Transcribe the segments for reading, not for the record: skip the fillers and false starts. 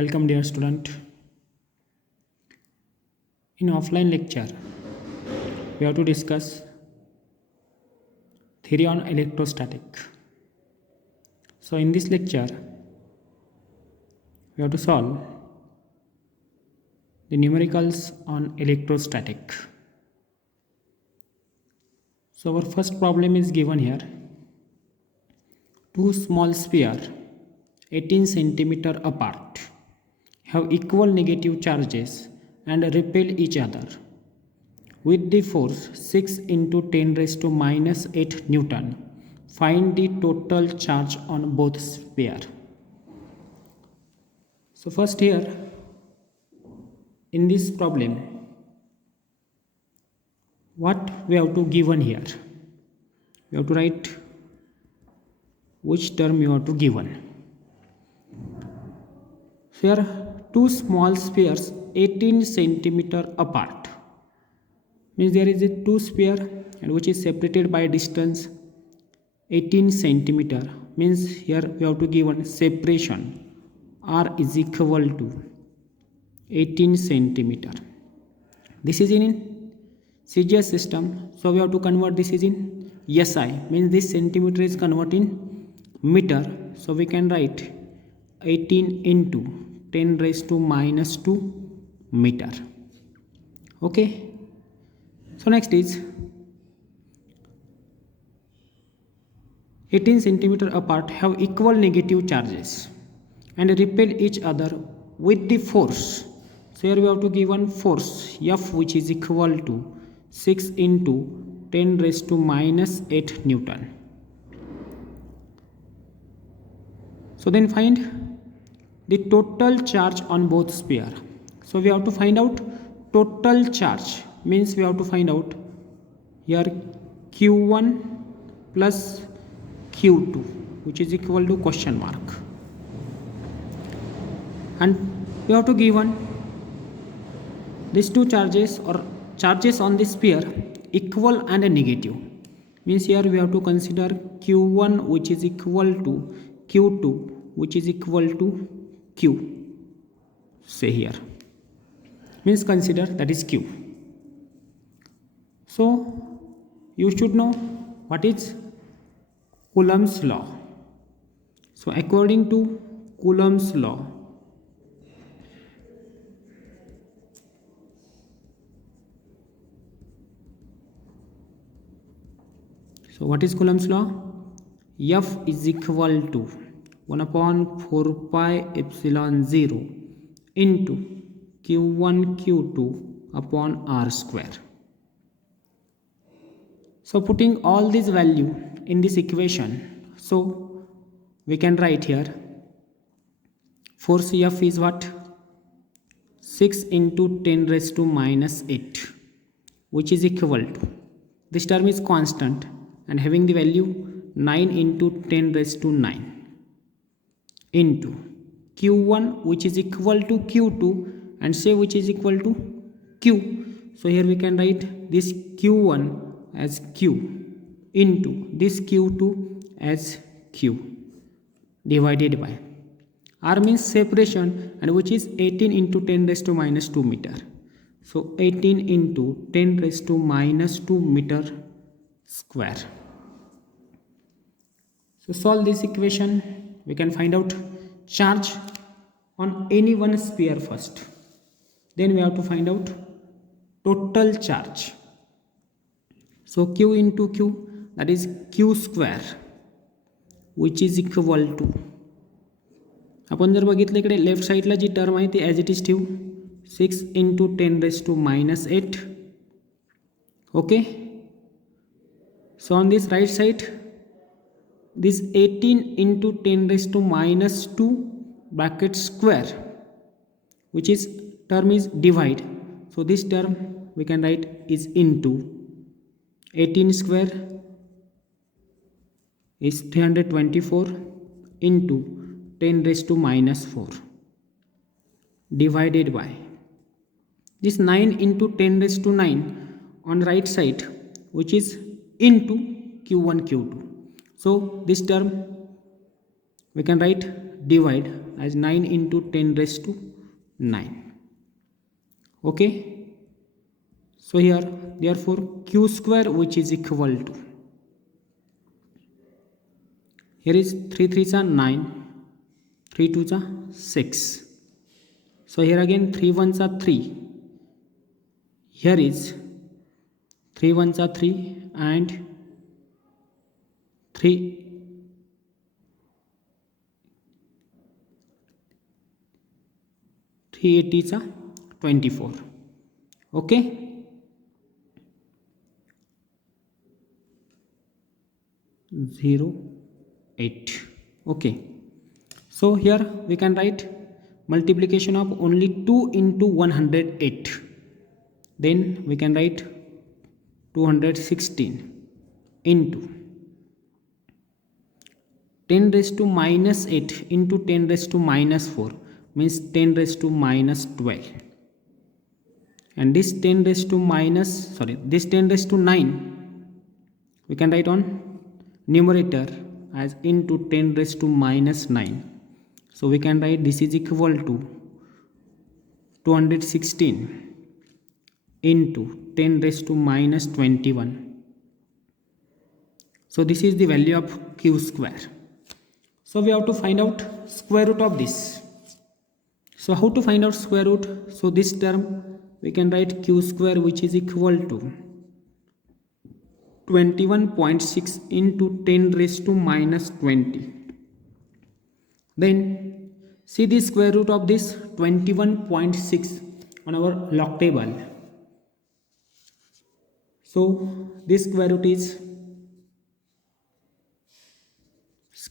Welcome dear student. In offline lecture, we have to discuss theory on electrostatic. So in this lecture, we have to solve the numericals on electrostatic. So our first problem is given here. Two small spheres 18 centimeter apart have equal negative charges and repel each other with the force 6 into 10 raised to minus 8 Newton. Find the total charge on both spheres. So first here in this problem, what we have to given here? We have to write which term you have to given. So here two small spheres 18 centimeter apart, means there is a two sphere and which is separated by distance 18 centimeter, means here we have to given separation r is equal to 18 centimeter. This is in CGS system, so we have to convert this is in SI, means this centimeter is converted in meter, so we can write 18 into 10 raised to minus 2 meter. Okay, so next is 18 centimeter apart have equal negative charges and repel each other with the force. So here we have to give one force F, which is equal to 6 into 10 raised to minus 8 Newton. So then find the total charge on both spheres. So we have to find out total charge, means we have to find out here Q1 plus Q2, which is equal to question mark, and we have to give one these two charges or charges on this sphere equal and a negative, means here we have to consider Q1 which is equal to Q2 which is equal to Q, say here, means consider that is Q. So you should know what is Coulomb's law. So according to Coulomb's law, so what is Coulomb's law? F is equal to 1 upon 4 pi epsilon 0 into Q1 Q2 upon R square. So putting all this value in this equation, so we can write here force F is what? 6 into 10 raised to minus 8, which is equal to, this term is constant and having the value 9 into 10 raised to 9 into Q1 which is equal to Q2 and say which is equal to Q. So here we can write this Q1 as Q into this Q2 as Q divided by R, means separation, and which is 18 into 10 raised to minus 2 meter. So 18 into 10 raised to minus 2 meter square. So solve this equation. We can find out charge on any one sphere first. Then we have to find out total charge. So Q into Q, that is Q square, which is equal to, आपण जर बघितलं इकडे left साइडला जी term आहे ती as it is ठेवू 6 into 10 raised to minus 8. Okay, so on this right side, this 18 into 10 raised to minus 2 bracket square, which is term is divide, so this term we can write is into 18 square is 324 into 10 raised to minus 4 divided by this 9 into 10 raised to 9 on right side, which is into Q1 Q2. So this term we can write divide as 9 into 10 raised to 9. Okay, so here therefore q square, which is equal to, here is 3 3s are 9, 3 2s are 6, so here again 3 1s are 3, here is 3 1s are 3 and 3 380s are 24. Okay, zero 8. Okay, so here we can write multiplication of only 2 into 108, then we can write 216 into 10 raised to minus 8 into 10 raised to minus 4 means 10 raised to minus 12, and this 10 raised to minus, sorry, this 10 raised to 9 we can write on numerator as into 10 raised to minus 9, so we can write this is equal to 216 into 10 raised to minus 21. So this is the value of q square. So we have to find out square root of this. So how to find out square root? So this term we can write q square, which is equal to 21.6 into 10 raised to minus 20. Then see the square root of this 21.6 on our log table. So this square root is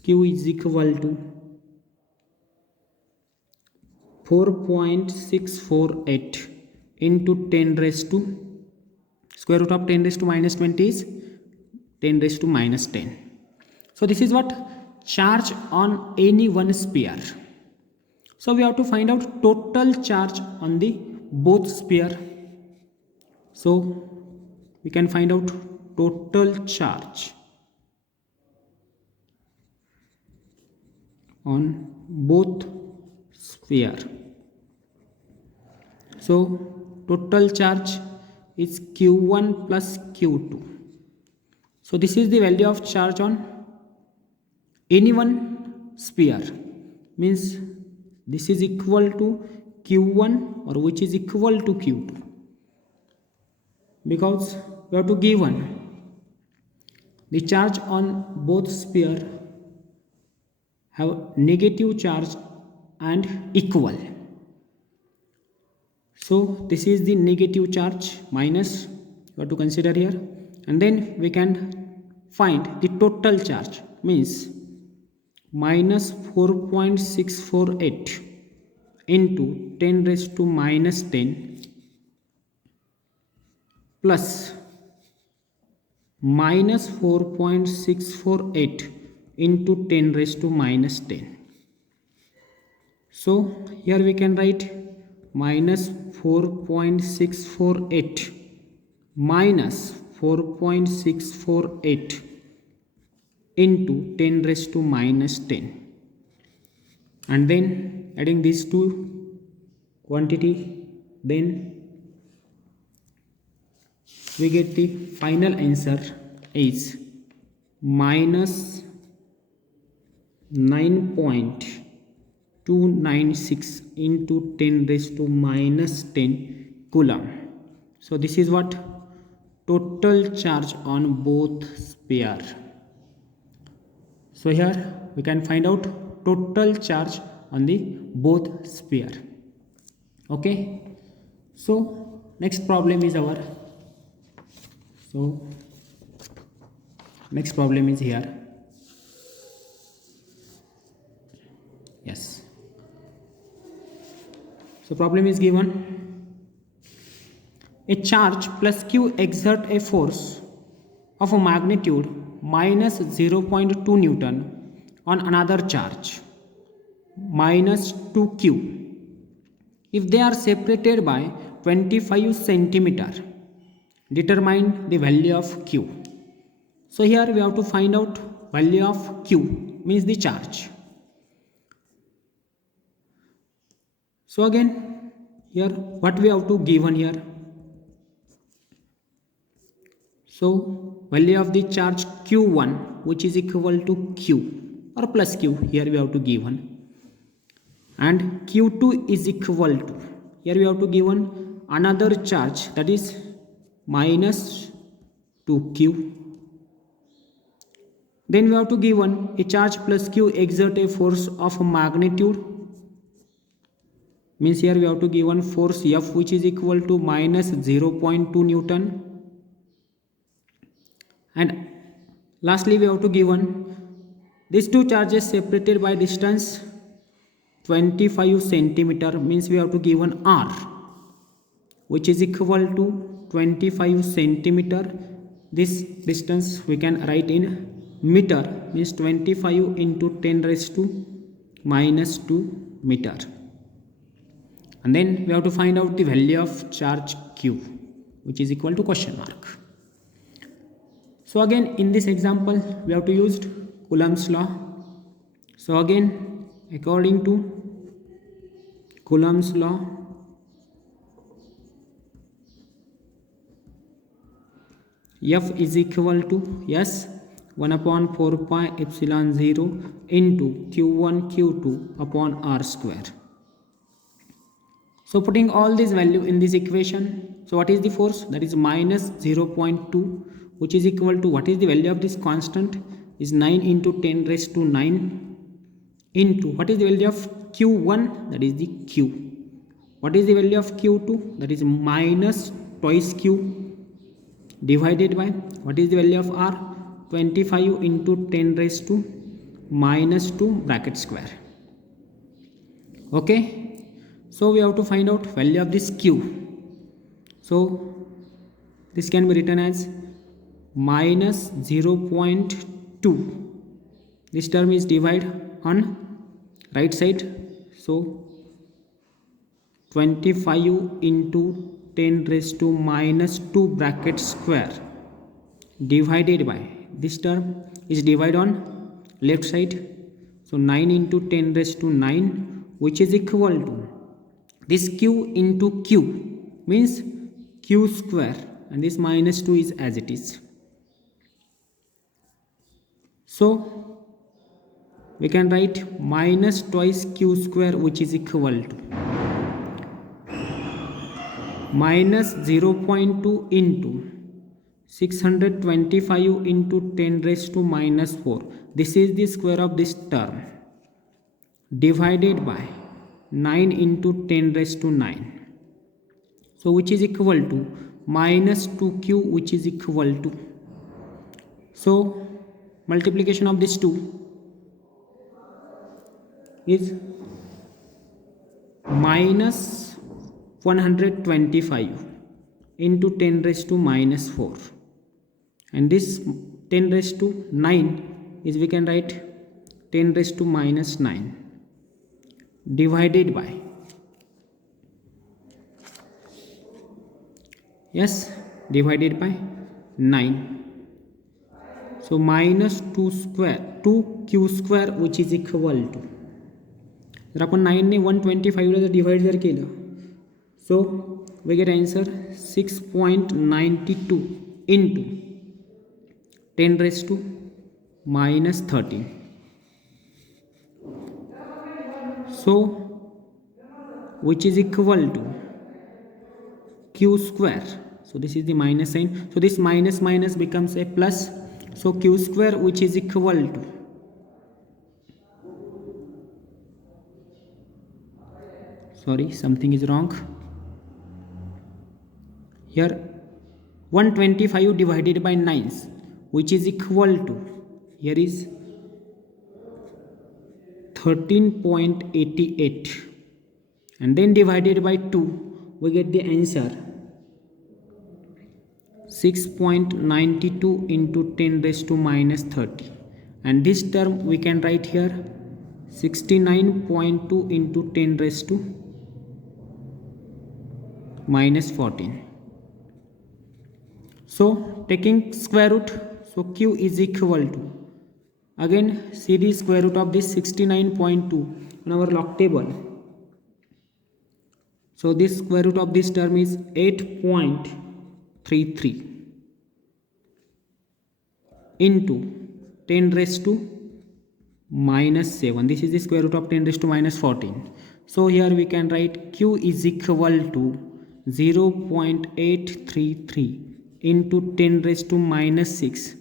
q is equal to 4.648 into 10 raised to, square root of 10 raised to minus 20 is 10 raised to minus 10. So this is what charge on any one sphere. So we have to find out total charge on the both sphere. So we can find out total charge on both sphere. So total charge is q1 plus q2. So this is the value of charge on any one sphere, means this is equal to q1 or which is equal to q2, because we have to given the charge on both sphere have negative charge and equal. So this is the negative charge minus, you have to consider here, and then we can find the total charge, means minus 4.648 into 10 raised to minus 10 plus minus 4.648 into 10 raised to minus 10. So here we can write minus 4.648 minus 4.648 into 10 raised to minus 10, and then adding these two quantity, then we get the final answer is minus 9.296 into 10 raised to minus 10 coulomb. So this is what total charge on both sphere. So here we can find out total charge on the both sphere. Okay, so next problem is our, so next problem is here. Yes, so problem is given, a charge plus q exert a force of a magnitude minus 0.2 Newton on another charge minus 2q if they are separated by 25 centimeter. Determine the value of q. So here we have to find out value of q, means the charge. So again here what we have to given here. So value of the charge q1 which is equal to q or plus q, here we have to given, and q2 is equal to, here we have to given another charge that is minus 2q. Then we have to given a charge plus q exert a force of magnitude, means here we have to given force F which is equal to minus 0.2 Newton, and lastly we have to given these two charges separated by distance 25 centimeter, means we have to given r which is equal to 25 centimeter. This distance we can write in meter, means 25 into 10 raised to minus 2 meter. And then we have to find out the value of charge q which is equal to question mark. So again in this example we have to use Coulomb's law. So again according to Coulomb's law, F is equal to yes 1 upon 4 pi epsilon 0 into q1 q2 upon r square. So putting all this value in this equation, so what is the force? That is minus 0.2 which is equal to, what is the value of this constant? Is 9 into 10 raised to 9 into, what is the value of q1? That is the q. What is the value of q2? That is minus twice q divided by, what is the value of r? 25 into 10 raised to minus 2 bracket square. Okay, so we have to find out value of this q. So this can be written as minus 0.2. This term is divided on right side, so 25 into 10 raised to minus 2 bracket square divided by, this term is divided on left side, so 9 into 10 raised to 9 which is equal to this q into q, means q square, and this minus 2 is as it is. So we can write minus twice q square which is equal to minus 0.2 into 625 into 10 raised to minus 4. This is the square of this term divided by 9 into 10 raised to 9. So which is equal to minus 2q which is equal to, so multiplication of these two is minus 125 into 10 raised to minus 4, and this 10 raised to 9 is, we can write 10 raised to minus 9 divided by, yes, divided by 9. So minus 2q square which is equal to, जर आपण 9 ने 125 ला जर divide जर केलं, so we get answer 6.92 into 10 raised to minus 13. So which is equal to q square, so this is the minus sign, so this minus minus becomes a plus, so q square which is equal to, sorry something is wrong here, 125 divided by 9 which is equal to, here is 13.88, and then divided by 2 we get the answer 6.92 into 10 raised to minus 30, and this term we can write here 69.2 into 10 raised to minus 14. So taking square root, so q is equal to, again see the square root of this 69.2 on our log table, So this square root of this term is 8.33 into 10 raised to minus 7. This is the square root of 10 raised to minus 14. So here we can write q is equal to 0.833 into 10 raised to minus 6,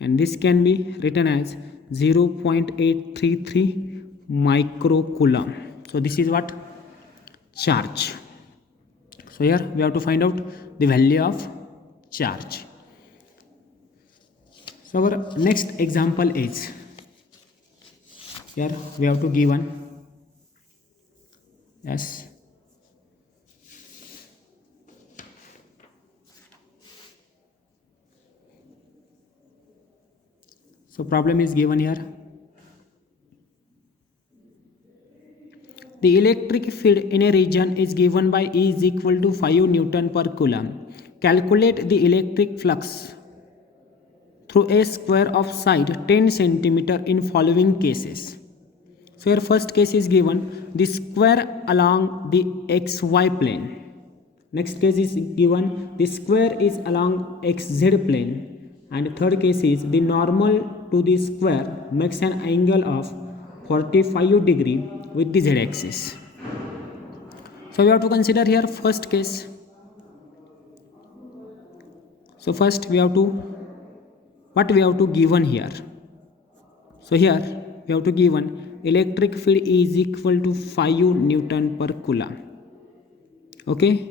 and this can be written as 0.833 microcoulomb. So this is what? Charge. So here we have to find out the value of charge. So our next example is, here we have to give one, yes, so problem is given here. The electric field in a region is given by E is equal to 5 Newton per Coulomb. Calculate the electric flux through a square of side 10 centimeter in following cases. So here first case is given the square along the xy plane. Next case is given the square is along xz plane. And third case is the normal to the square makes an angle of 45 degree with the z-axis. So we have to consider here first case. So first we have to, what we have to given here? So here we have to given electric field is equal to 5 Newton per Coulomb. Okay,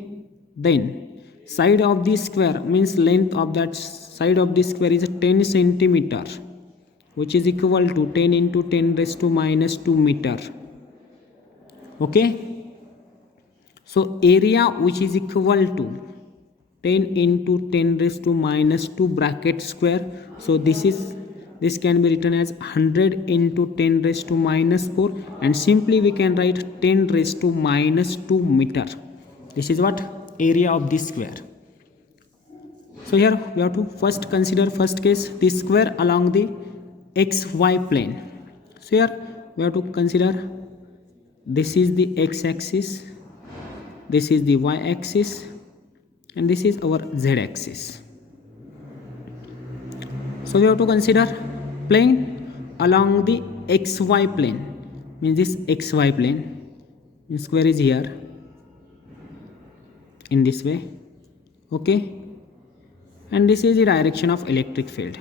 then side of the square means length of that side of the square is 10 centimeter, which is equal to 10 into 10 raised to minus 2 meter. Okay, so area which is equal to 10 into 10 raised to minus 2 bracket square. So this can be written as 100 into 10 raised to minus 4, and simply we can write 10 raised to minus 2 meter. This is what? Area of this square. So here we have to first consider first case, the square along the xy plane. So here we have to consider this is the x-axis, this is the y-axis, and this is our z-axis. So we have to consider plane along the xy plane, means this xy plane, means square is here in this way. Okay, and this is the direction of electric field.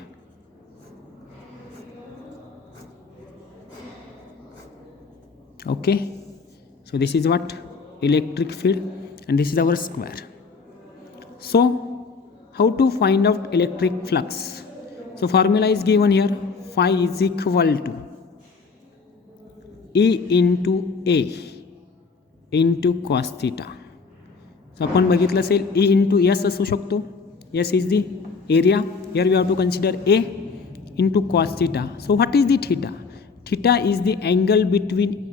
Okay, so this is what? Electric field, and this is our square. So how to find out electric flux? So formula is given here, phi is equal to E into A into cos theta. So आपण बघितलं असेल E into S असू शकतो. S is the area. Here we have to consider A into cos theta. So what is the theta? Theta is the angle between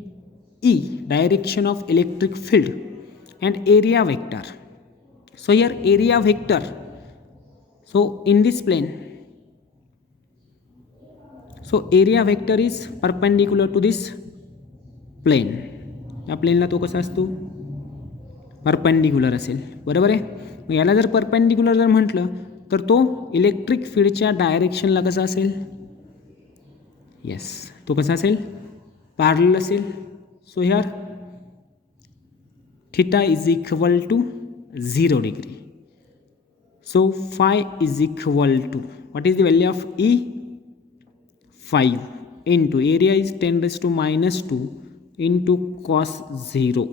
E, direction of electric field, and area vector. So here area vector, so in this plane, so area vector is perpendicular to this plane. या प्लेनला तो कसा असतो? Perpendicular असेल, बरोबर आहे. मग याला जर परपेंडिक्युलर जर म्हटलं तर तो इलेक्ट्रिक फील्डच्या डायरेक्शनला कसा असेल? येस, तो कसा असेल? पॅरलल असेल. So here theta is equal to 0 degree. So phi is equal to, what is the value of E? 5 into area is 10 raised to minus 2 into cos 0.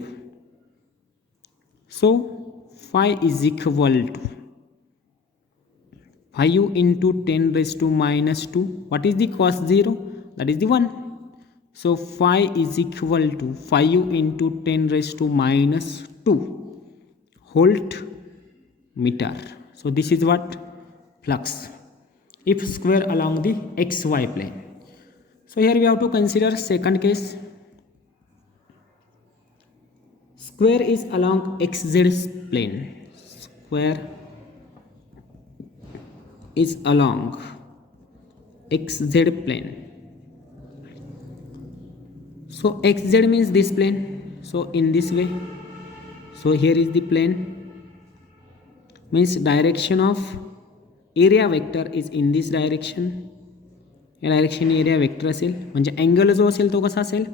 So phi is equal to 5 into 10 raised to minus 2. What is the cos 0? That is the 1. So phi is equal to 5 into 10 raised to minus 2 volt meter. So this is what? Flux if square along the xy plane. So here we have to consider second case. Square is along xz plane. Square is along xz plane. So xz means this plane. So in this way, So here is the plane, means direction of area vector is in this direction. या direction area vector असेल, म्हणजे angle जो असेल तो कसा असेल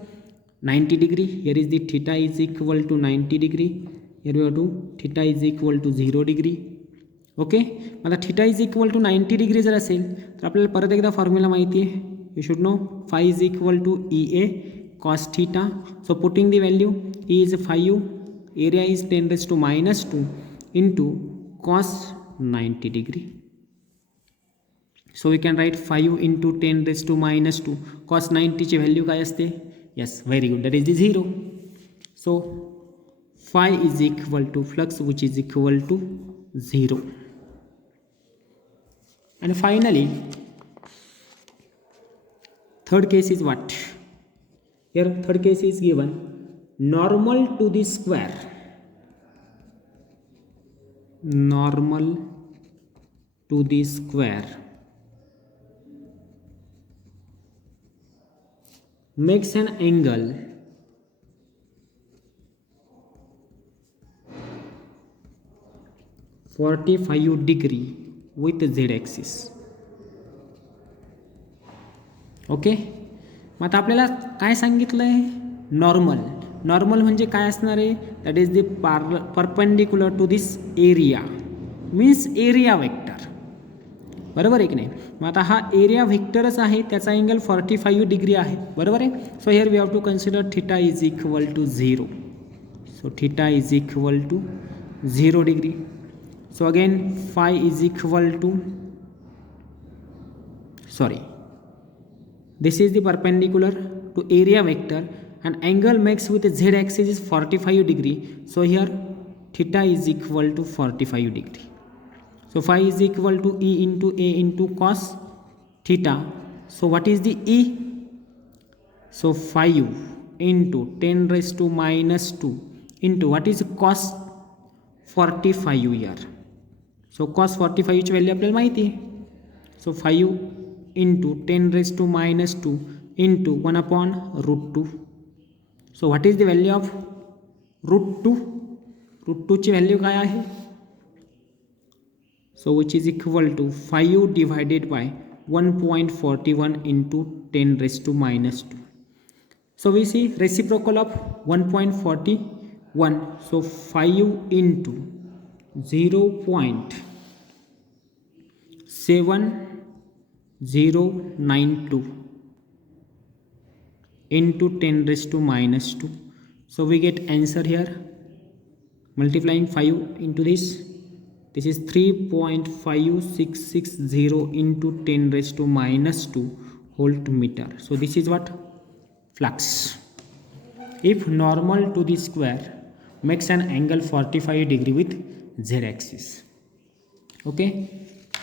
90 degree. Here is the theta is equal to 90 degree. Here we have to theta is equal to 0 degree. Okay, आता theta is equal to 90 degree जर असेल तर आपल्याला परत एकदा फॉर्म्युला माहिती आहे. You should know phi is equal to E A cos theta. So putting the value E is 5, area is 10⁻² into cos 90 degree. So we can write 5 into 10⁻². Cos 90 ची value काय असते? Yes, very good, that is the 0. So phi is equal to flux which is equal to 0. And finally third case is what? Here third case is given normal to the square. Normal to the square makes an angle (45° with z-axis. Okay, मग आता आपल्याला काय सांगितलं आहे? Normal. Normal म्हणजे काय असणार आहे? That is the perpendicular to this area, means area vector. बरोबर आहे की नाही? मग आता हा एरिया व्हेक्टरच आहे, त्याचा अँगल 45 डिग्री आहे. बरोबर आहे. So here we have to consider theta is equal to 0. So theta is equal to 0 degree. So again phi is equal to, sorry, this is the perpendicular to area vector and angle makes with z axis is 45 degree. So here theta is equal to 45 degree. So phi is equal to E into A into cos theta. So what is the E? So 5 into 10⁻² into what is cos 45 here. So cos 45 ची value आपल्याला माहिती आहे. So 5 into 10⁻² into 1/√2. So what is the value of √2? √2 ची value काय आहे? So which is equal to 5 divided by 1.41 into 10⁻². So we see reciprocal of 1.41. So 5 into 0.7092 into 10⁻². So we get answer here, multiplying 5 into this is 3.5660 into 10⁻² volt-meter. So this is what? Flux. If normal to the square makes an angle 45 degree with z-axis. Okay,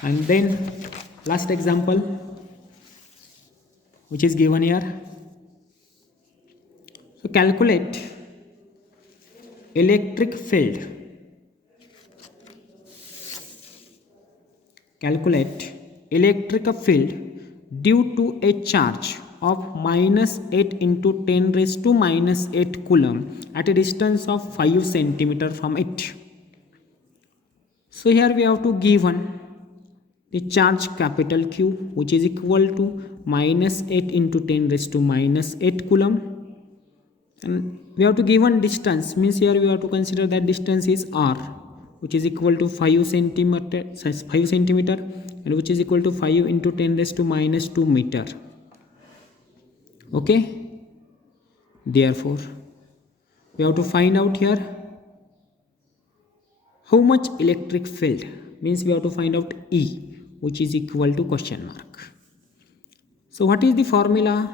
and then last example which is given here. So calculate electric field. Calculate electric field due to a charge of -8 into 10⁻⁻8 coulomb at a distance of 5 centimeter from it. So here we have to given the charge capital Q which is equal to -8 into 10⁻�8 coulomb, and we have to given distance, means here we have to consider that distance is r which is equal to 5 centimeter and which is equal to 5 into 10⁻² meter. Okay, therefore we have to find out here how much electric field, means we have to find out E which is equal to question mark. So what is the formula?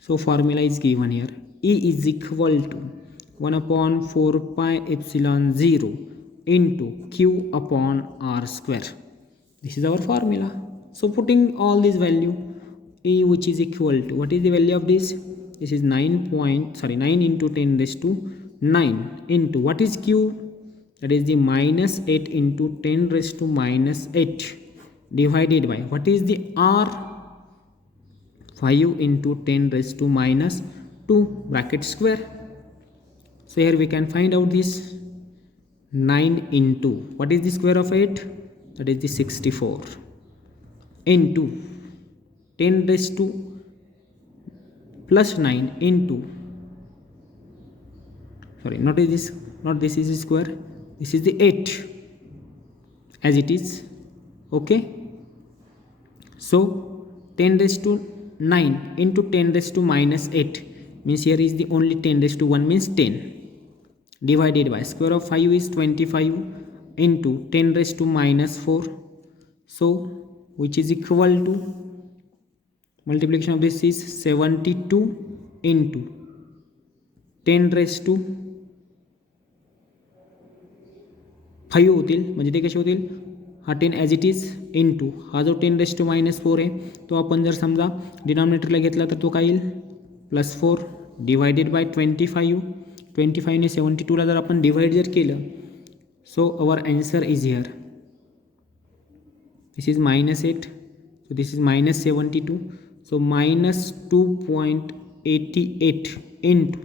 So formula is given here. E is equal to 1/4πε0 into Q upon R square. This is our formula. So putting all this value, E which is equal to, what is the value of this? This is 9 into 10⁹ into what is Q? That is the -8 into 10⁻⁸ divided by what is the R? 5 into 10⁻² bracket square. So here we can find out this 9 into what is the square of 8, that is the 64, into 10 raised to plus 9 into, sorry, not this is the square, this is the 8 as it is. Okay, so 10 raised to 9 into 10 raised to minus 8 means here is the only 10 raised to 1 means 10, divided by square of 5 is 25 into 10 raised to minus 4, so which is equal to, multiplication of this is 72 into 10 raised to 5 होतील, म्हणजे ते कसे होतील, हा 10 as it is into हा जो 10 raise to minus 4 आहे तो आपण जर समजा डिनॉमिनेटरला घेतला तर तो काय येईल +4 डिवायडेड बाय 25ने 72ला जर आपण डिवाइड जर केलं, so our answer is here, this is -8, so this is -72, so -2.88 into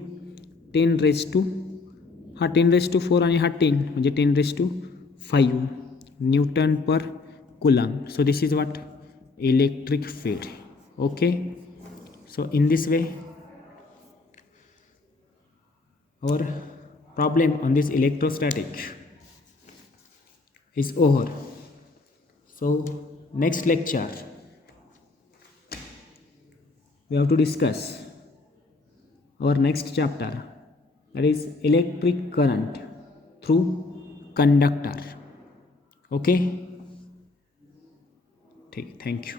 10 raise to, हा 10 रेस टू 4 आणि हा 10 म्हणजे 10 रेस टू 5 न्यूटन पर coulomb. So this is what electric field. Okay, so in this way our problem on this electrostatic is over. So next lecture we have to discuss our next chapter, that is electric current through conductor. Okay, thank you.